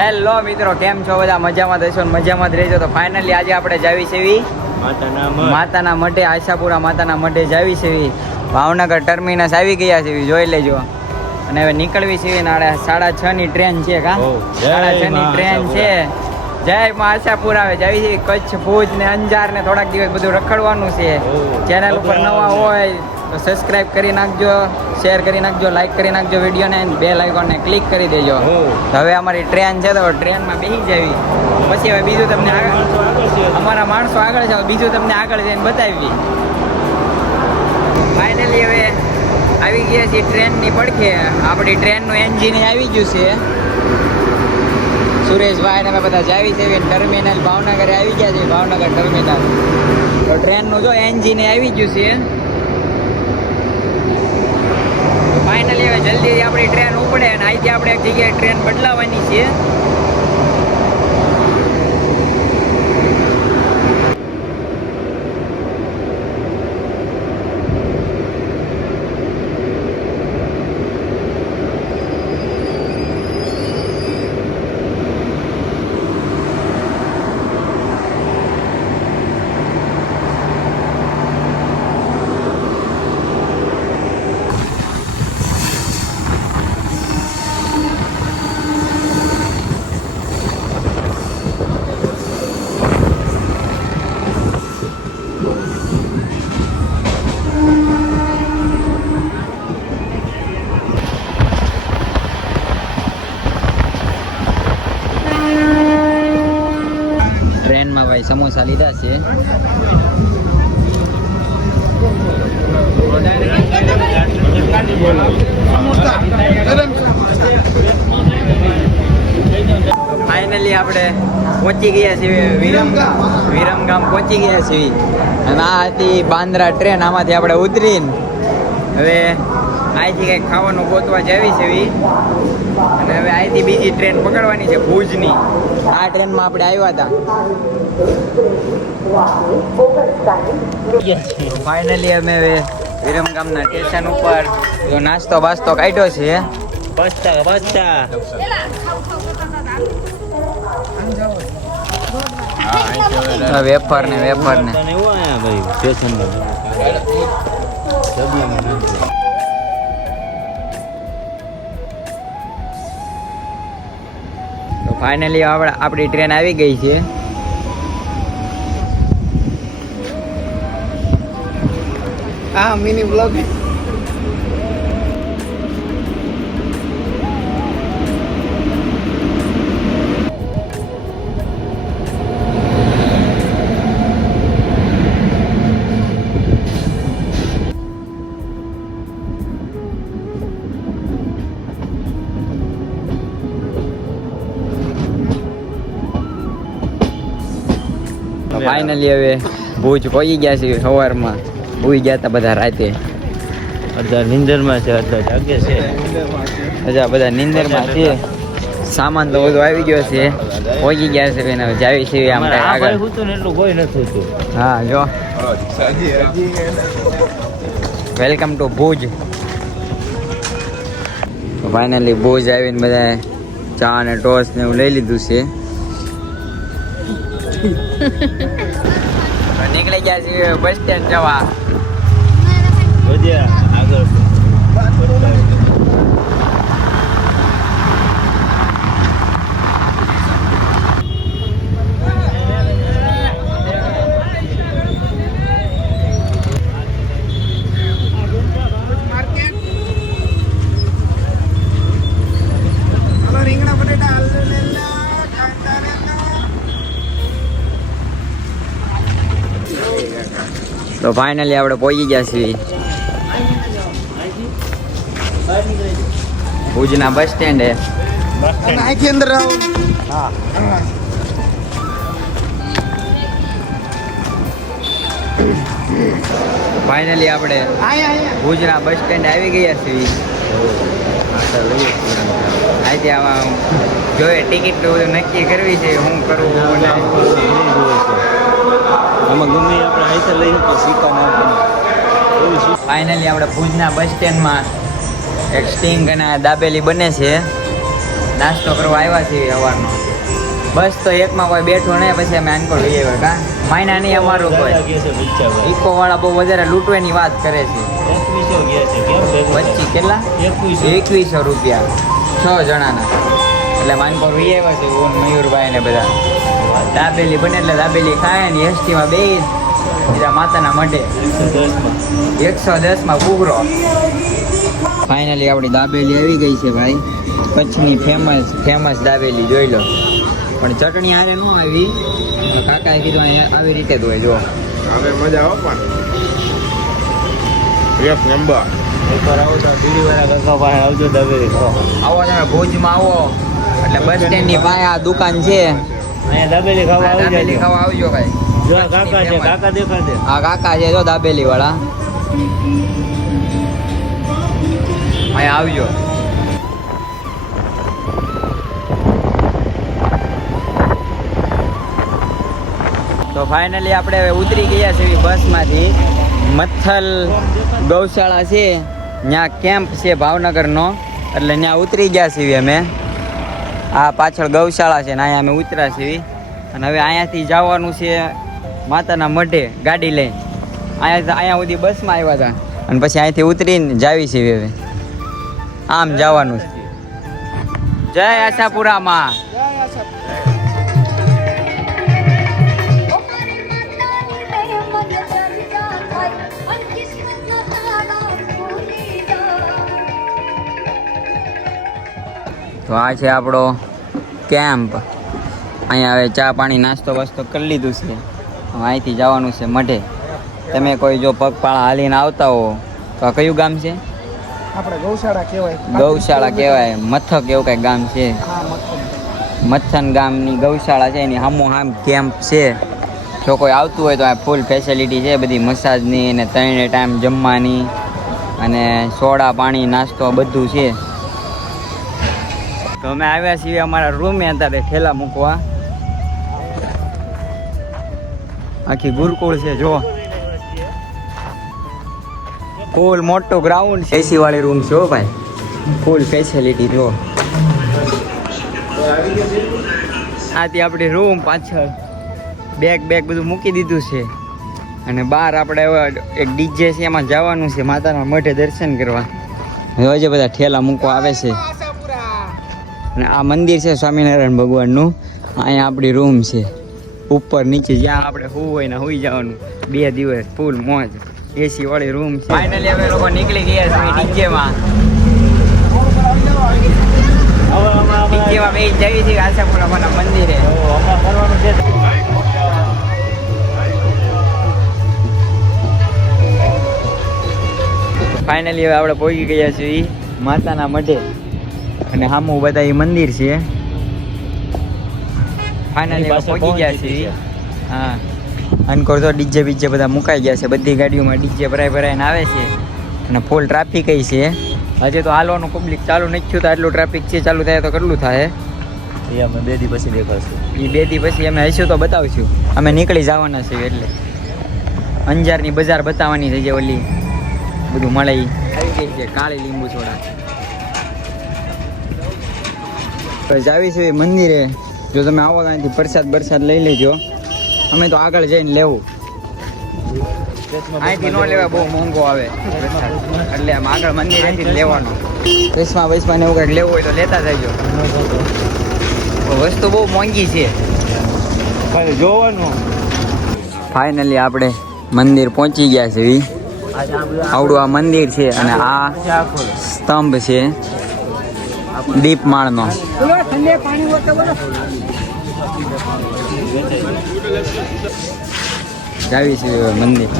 Hello મિત્રો, કેમ છો બધા? મજામાં થશો ને મજામાં જ રહેજો. તો ફાઇનલી આજે આપણે જાવી સેવી માતાના મઢે, આશાપુરા માતાના મઢે જાવી સેવી. ભાવનગર ટર્મિનસ આવી ગયા છે, જોઈ લેજો. અને હવે નીકળવી છે ને 6:30 ની ટ્રેન છે. 6:30 ની ટ્રેન છે. જય માં આશાપુરા આવે જાવી છે. કચ્છ, ભુજ ને અંજાર ને થોડાક દિવસ બધું રખડવાનું છે. ચેનલ ઉપર નવા હોય તો સબસ્ક્રાઇબ કરી નાખજો, શેર કરી નાખજો, લાઈક કરી નાખજો વિડીયોને, બેલ આઇકોનને ક્લિક કરી દેજો. હવે અમારી ટ્રેન છે તો ટ્રેનમાં બેસી જાવી. પછી હવે બીજું તમને અમારા માણસો આગળ છે, બીજું તમને આગળ જઈને બતાવી. ફાઇનલી હવે આવી ગયા છીએ ટ્રેનની પડખે. આપણી ટ્રેનનું એન્જિન આવી ગયું છે. સુરેશભાઈ ને અમે બધા જાવી છે ટર્મિનલ ભાવનગર આવી ગયા છે. ભાવનગર ટર્મિનલ તો ટ્રેનનું જો એન્જિન આવી ગયું છે. ફાઇનલી હવે જલ્દી આપણી ટ્રેન ઉપડે અને અહીંથી આપણે એક જગ્યાએ ટ્રેન બદલાવાની છે. ટ્રેનમાં ભાઈ સમોસા લીધા છે. ફાઇનલી આપણે પહોંચી ગયા છીએ વિરમગામ પહોંચી ગયા છીએ. અને આ હતી બાંદ્રા ટ્રેન. આમાંથી આપણે ઉતરીને હવે અહીંથી કંઈક ખાવાનું ગોતવા જાવી છે. અને હવે અહીંથી બીજી ટ્રેન પકડવાની છે ભુજની. આ ટ્રેનમાં આપણે આવ્યા હતા. ફાઇનલી અમે હવે વિરમગામના સ્ટેશન ઉપર નાસ્તો બાસ્તો કાઢ્યો છે. વેફર ને તો ફાઇનલી આપણી ટ્રેન આવી ગઈ છે. હા, મિની બ્લોગ. ફાઇનલી હવે ભુજ પહોંચી ગયા છે. સવારમાં ભૂઈ ગયા હતા બધા રાતે. અડધા નીંદરમાં છે, અડધા જાગે છે. બધા નીંદરમાં છે. સામાન તો બધું આવી ગયો છે. પહોંચી ગયા છે. જાવી છે આગળ. એટલું કોઈ નથી હોતું. હા, જો welcome to Bhuj. Finally Bhuj આવીને બધા ચા અને ટોસ્ટ ને એવું લઈ લીધું છે. નીકળી ગયા છીએ બસ સ્ટેન્ડ જવા. આગળ રીંગણા બટેટા તો ફાઇનલી આપણે પહોંચી ગયા છીએ ભુજના બસ સ્ટેન્ડે. અહીંથી અંદર આવો. ફાઇનલી આપણે ભુજના બસ સ્ટેન્ડ આવી ગયા છીએ. આજે આમાં જોઈએ ટિકિટ બધું નક્કી કરવી છે. શું કરવું? આમાં ગમે આપણે આઈસર લઈ તો સિક્કા ના. ફાઇનલી આપણે ભુજના બસ સ્ટેન્ડમાં એક સ્ટિંગ અને દાબેલી બને છે. નાસ્તો કરવા આવ્યા છીએ સવારનો. બસ તો એકમાં કોઈ બેઠું નહીં, પછી અમે આનકોર લઈ આવ્યા કા માયના નહીં અમારું કોઈ. ઇકો વાળા બહુ વધારે લૂંટવાની વાત કરે છે. 25 કેટલા 2100 રૂપિયા 6 જણાના. એટલે માનકોર લઈ આવ્યા છે ઓન મયુરભાઈ ને બધા. દાબેલી બને એટલે દાબેલી ખાય ને એસટીમાં બે બીજા માતાના મઢે 110માં ઘૂઘરો. ફાઇનલી આપણી દાબેલી આવી ગઈ છે ભાઈ. કચ્છની ફેમસ દાબેલી જોઈ લો. પણ ચટણી હારે ન આવી. કાકાએ કીધું અહીંયા આવી રીતે જ હોય. જો હવે મજા આવો પણ એક નંબર. એકવાર આવો તો દીડીવાળા કાકા પાસે આવજો દાબેલી ખાવા. આવો તમે ભુજમાં આવો એટલે બસ સ્ટેન્ડની પાસે આ દુકાન છે. અહીંયા દાબેલી ખાવા આવજો. દાબેલી ખાવા આવજો ભાઈ. જો આ કાકા છે, કાકા દેખાડે. આ કાકા છે જો દાબેલી વાળા. અહીંયા આવજો. તો ફાઇનલી આપણે હવે ઉતરી ગયા છે બસમાંથી. મથલ ગૌશાળા છે ત્યાં કેમ્પ છે ભાવનગરનો, એટલે ત્યાં ઉતરી ગયા છીએ અમે. આ પાછળ ગૌશાળા છે ને અહીંયા અમે ઉતર્યા છીએ. અને હવે અહીંયાથી જવાનું છે માતાના મઢે ગાડી લઈને. અહીંયા સુધી બસમાં આવ્યા હતા અને પછી અહીંથી ઉતરીને જાવી છીએ હવે. આમ જવાનું છે. જય આશાપુરામાં. તો આ છે આપણો કેમ્પ. અહીંયા હવે ચા પાણી નાસ્તો વાસ્તો કરી લીધું છે. અહીંથી જવાનું છે મઢે. તમે કોઈ જો પગપાળા હાલીને આવતા હો તો આ કયું ગામ છે? આપણે ગૌશાળા કહેવાય. ગૌશાળા કહેવાય. મથક એવું કંઈક ગામ છે. હા, મથન ગામની ગૌશાળા છે એની હામ કેમ્પ છે. જો કોઈ આવતું હોય તો આ ફૂલ ફેસિલિટી છે બધી, મસાજની અને 3 ટાઈમ જમવાની અને સોડા પાણી નાસ્તો બધું છે. તો અમે આવ્યા છીએ અમારા રૂમે અત્યારે ઠેલા મૂકવા. આખી ગુરુકુળ છે જો. ફૂલ મોટું ગ્રાઉન્ડ છે. એસી વાળી રૂમ છે હો ભાઈ. ફૂલ ફેસિલિટી જો. આથી આપણી રૂમ પાછળ બેગ બધું મૂકી દીધું છે. અને બહાર આપણે હવે એક ડીજે છે એમાં જવાનું છે માતાના મઢે દર્શન કરવા. રોજે બધા ઠેલા મૂકવા આવે છે. અને આ મંદિર છે સ્વામિનારાયણ ભગવાનનું. અહીંયા આપણી રૂમ છે. ઉપર નીચે જ્યાં આપણે હોવું હોય ને હોઈ જવાનું. 2 દિવસ ફૂલ મોજ. એસી વાળી રૂમ છે. ફાઇનલી હવે લોકો નીકળી ગયા છે ડીજેમાં. ડીજેમાં બે જઈ છે આશાપુરામાના મંદિરે. ફાઇનલી હવે આપણે પહોંચી ગયા છીએ માતાના મઢે. અને સામું બધા એ મંદિર છે. ફાઇનલી પહોંચી ગયા છીએ. હા, અનકોર તો ડીજે બીજે બધા મુકાઈ ગયા છે. બધી ગાડીઓમાં ડીજે ભરાઈને આવે છે. અને ફૂલ ટ્રાફિક છે. હજી તો હાલવાનું પબ્લિક ચાલુ નથી થયું. તો આટલું ટ્રાફિક છે. ચાલુ થાય તો કેટલું થાય? એ અમે 2 દી પછી દેખાડશું. એ 2 દી પછી અમે હશું તો બતાવશું. અમે નીકળી જવાના છીએ એટલે અંજારની બજાર બતાવવાની છે. જે ઓલી બધું મળે ઈ આવી ગઈ છે. કાળી લીંબુ સોડા. તો જાવી છે મંદિરે. જો તમે આવો ત્યાંથી પ્રસાદ લઈ લેજો. અમે તો આગળ જઈને લેવું. અહીંથી ન લેવા, બહુ મોંઘો આવે પ્રસાદ. એટલે આમ આગળ મંદિરેથી જ લેવાનો. ચશ્મા ને એવું કંઈક લેવું હોય તો લેતા જજો. વસ્તુ બહુ મોંઘી છે. ખાલી જોવાનું. ફાઇનલી આપણે મંદિર પહોંચી ગયા છે. આવડું આ મંદિર છે અને આ સ્તંભ છે દીપમાળનો. જાવી છે મંદિર.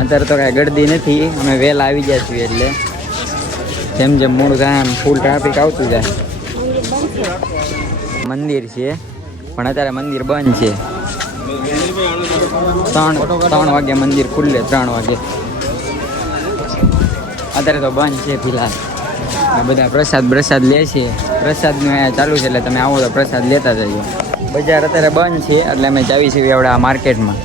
અત્યારે તો કાંઈ ગળદી નથી. અમે વહેલા આવી ગયા છીએ એટલે જેમ મોડું થાય એમ ફૂલ ટ્રાફિક આવતું જાય. મંદિર છે પણ અત્યારે મંદિર બંધ છે. 3 વાગે મંદિર ખુલ્લે. 3 વાગે. અત્યારે તો બંધ છે ફિલહાલ. બધા પ્રસાદ લે છે. પ્રસાદનું અહીંયા ચાલુ છે એટલે તમે આવો તો પ્રસાદ લેતા જજો. બજાર અત્યારે બંધ છે એટલે અમે જાવી છીએ આવડા માર્કેટમાં.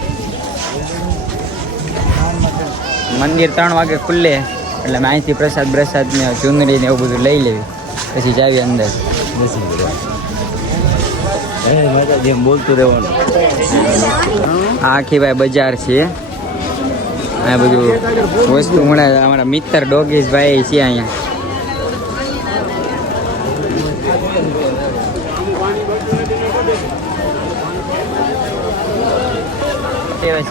મંદિર 3 વાગે ખુલ્લે એટલે અમે અહીંથી પ્રસાદ ને ચુંદડી ને એવું બધું લઈ લેવી પછી જાવી અંદર. જેમ બોલતું રહેવાનું. આ આખી ભાઈ બજાર છે. આ બધું વસ્તુ મળે. અમારા મિત્ર ડોગીસ ભાઈ છે અહીંયા.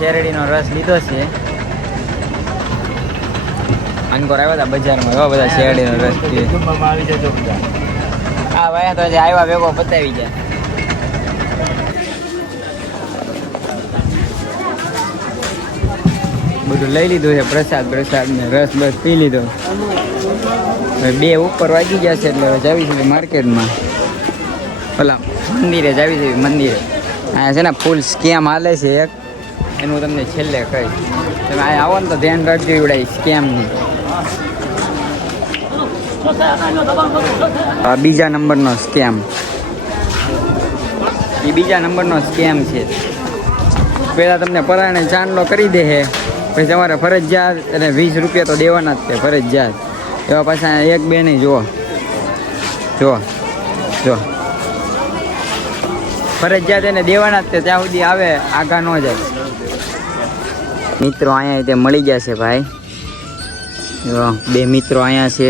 શેરડીનો રસ લીધો છે. અનકોર આવ્યા હતા બજારમાં એવા બધા શેરડીનો રસ પીએ. આવી જજો બધા. હા ભાઈ તો આવ્યા ભેગો પતાવી જાય. બધું લઈ લીધું છે પ્રસાદ ને રસ બસ પી લીધો. હવે 2 ઉપર વાગી ગયા છે એટલે હવે જાવી છે માર્કેટમાં. પેલા મંદિરે જાવી છે મંદિરે. અહીંયા છે ને ફૂલ સ્કેમ હાલે છે એક એનું તમને છેલ્લે કહીશ. તમે અહીંયા આવો ને તો ધ્યાન રાખજો એવડાય સ્કેમની. આ બીજા નંબરનો સ્કેમ. એ બીજા નંબરનો સ્કેમ છે. પહેલાં તમને પરાણે ચાંદલો કરી દે છે પછી તમારે ફરજિયાત અને 20 રૂપિયા તો દેવાના જ છે ફરજિયાત. એવા પાછા 1-2 નહીં. જો ફરજિયાત એને દેવાના જ છે ત્યાં સુધી આવે આગા ન જાય. મિત્રો અહીંયા તે મળી જશે ભાઈ. જો 2 મિત્રો અહીંયા છે.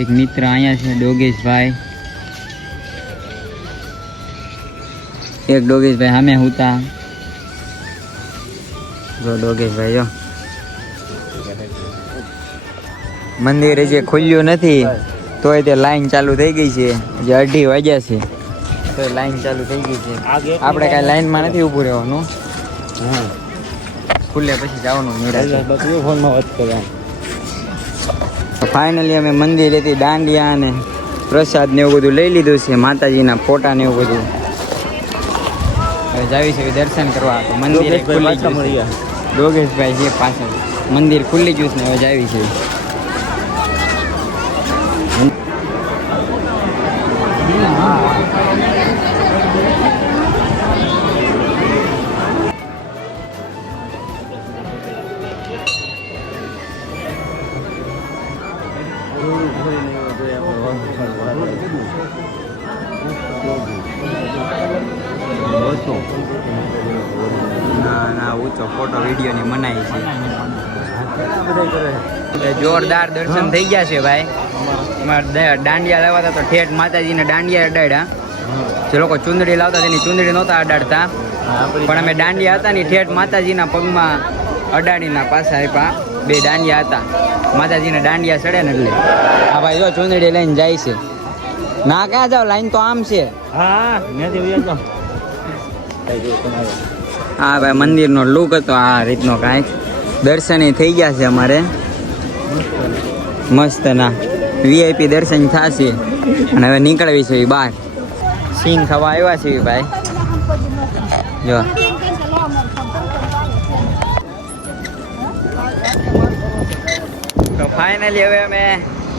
એક મિત્ર અહીંયા છે ડોગેશભાઈ. એક ડોગેશભાઈ સામે હુતા. જો ડોગેશભાઈ જો મંદિર જે ખુલ્યું નથી તોય તે લાઈન ચાલુ થઈ ગઈ છે. જે 2:30 વાગ્યા છે તો લાઈન ચાલુ થઈ ગઈ છે. આપણે કાંઈ લાઈનમાં નથી ઊભું રહેવાનું. ખુલ્લે પછી જવાનું નિરાશ. ફોનમાં વાત કરવા. ફાઇનલી અમે મંદિરેથી દાંડિયા અને પ્રસાદ ને એવું બધું લઈ લીધું છે. માતાજીના ફોટા ને એવું બધું. હવે જાવી છે દર્શન કરવા. તો મંદિર ખુલ્લી ગયું છે. ડોગેશભાઈ છે પાછળ. મંદિર ખુલ્લી ગયું છે ને હવે જાવી છે. ના ઊંચો ફોટો વિડીયોની મનાઈ છે. જોરદાર દર્શન થઈ ગયા છે ભાઈ. દાંડિયા લાવતા તો ઠેઠ માતાજીને દાંડિયા અડાડ્યા. જે લોકો ચુંદડી લાવતા તેની ચુંદડી નહોતા અડાડતા પણ અમે દાંડિયા હતા ને ઠેઠ માતાજીના પગમાં અડાડીના પાછા આપ્યા. 2 દાંડિયા હતા. માતાજીને દાંડિયા ચડે ને એટલે હા ભાઈ જો ચુંદડી લઈને જાય છે. ના ક્યાં જાવ લાઈન તો આમ છે. હા ભાઈ મંદિરનો લુક હતો આ રીતનો કાંઈક. દર્શન થઈ ગયા છે અમારે મસ્ત ના VIP દર્શન થશે અને હવે નીકળવી છે બહાર. સિંગ ખાવા આવ્યા છે ભાઈ. જો તો ફાઇનલી હવે અમે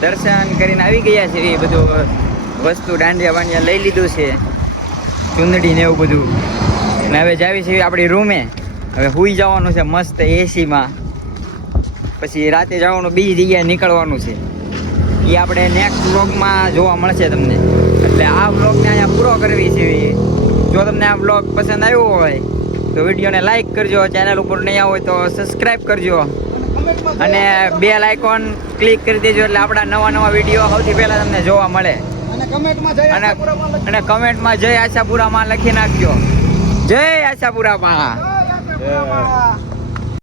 દર્શન કરીને આવી ગયા છે. એ બધું વસ્તુ દાંડિયા બાંડિયા લઈ લીધું છે. ચુંદડી ને એવું બધું. અને હવે જાવી છે આપણી રૂમે. હવે સૂઈ જવાનું છે મસ્ત AC માં. પછી રાતે જવાનું બીજી જગ્યાએ નીકળવાનું છે. એ આપણે નેક્સ્ટ વ્લોગમાં જોવા મળશે તમને. એટલે આ વ્લોગને અહીંયા પૂરો કરવી છે. જો તમને આ વ્લોગ પસંદ આવ્યો હોય તો વિડીયોને લાઈક કરજો. ચેનલ ઉપર નહીં આવો હોય તો સબસ્ક્રાઈબ કરજો અને બેલ આઇકોન ક્લિક કરી દેજો એટલે આપણા નવા વિડીયો સૌથી પહેલા તમને જોવા મળે. અને કમેન્ટમાં જય આશાપુરામાં લખી નાખજો. જય આશાપુરામાં.